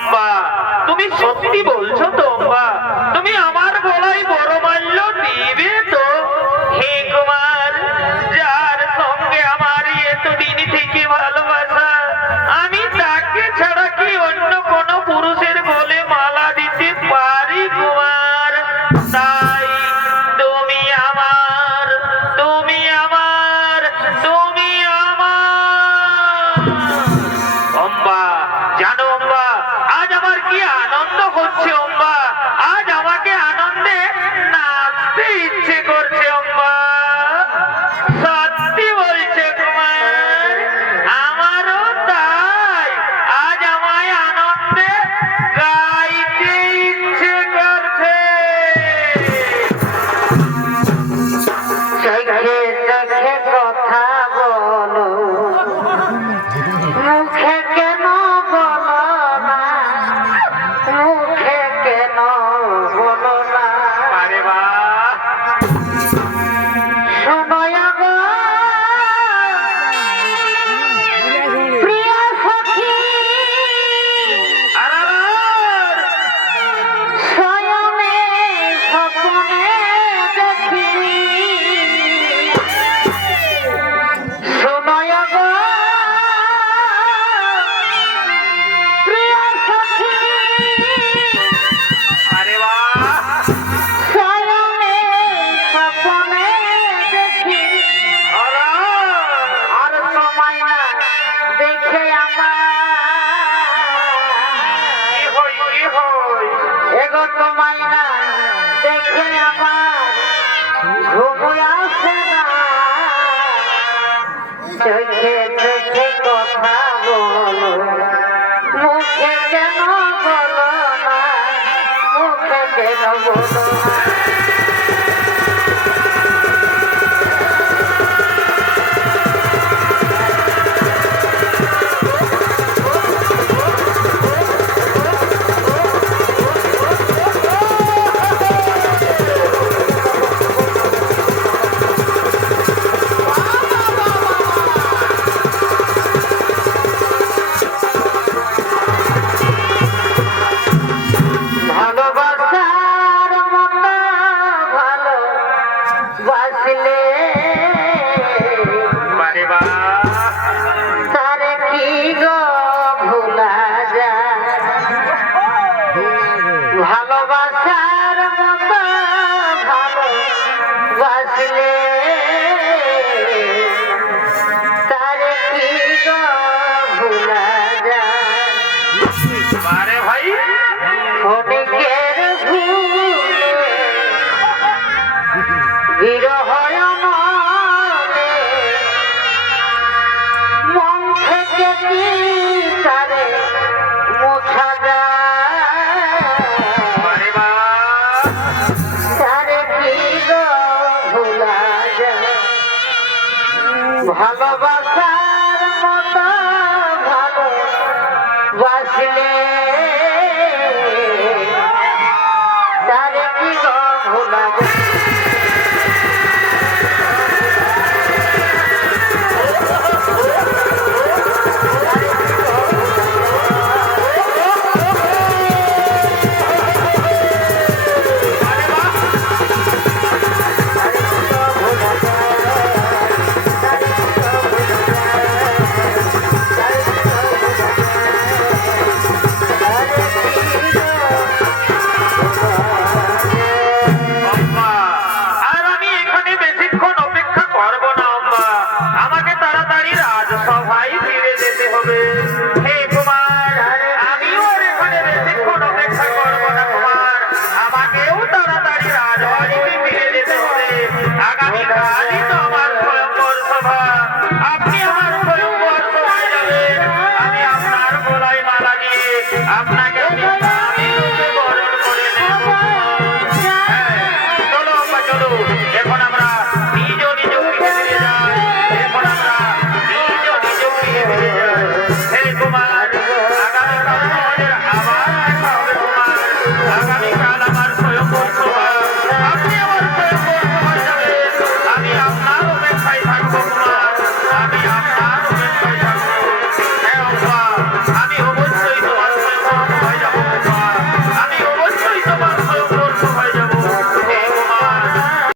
তোম্বা তুমি সত্যি বলছো তোম্বা তুমি আমার গলায় বড় মাল্য দিবে তো? হে কুমার, যার সঙ্গে আমার এতদিন থেকে ভালোবাসা, আমি তাকে ছাড়া কি অন্য কোনো পুরুষের গলে মা চোখে চোখে কথা বলো মুখে কেন বলো না মুখে কেন বলো না hôn là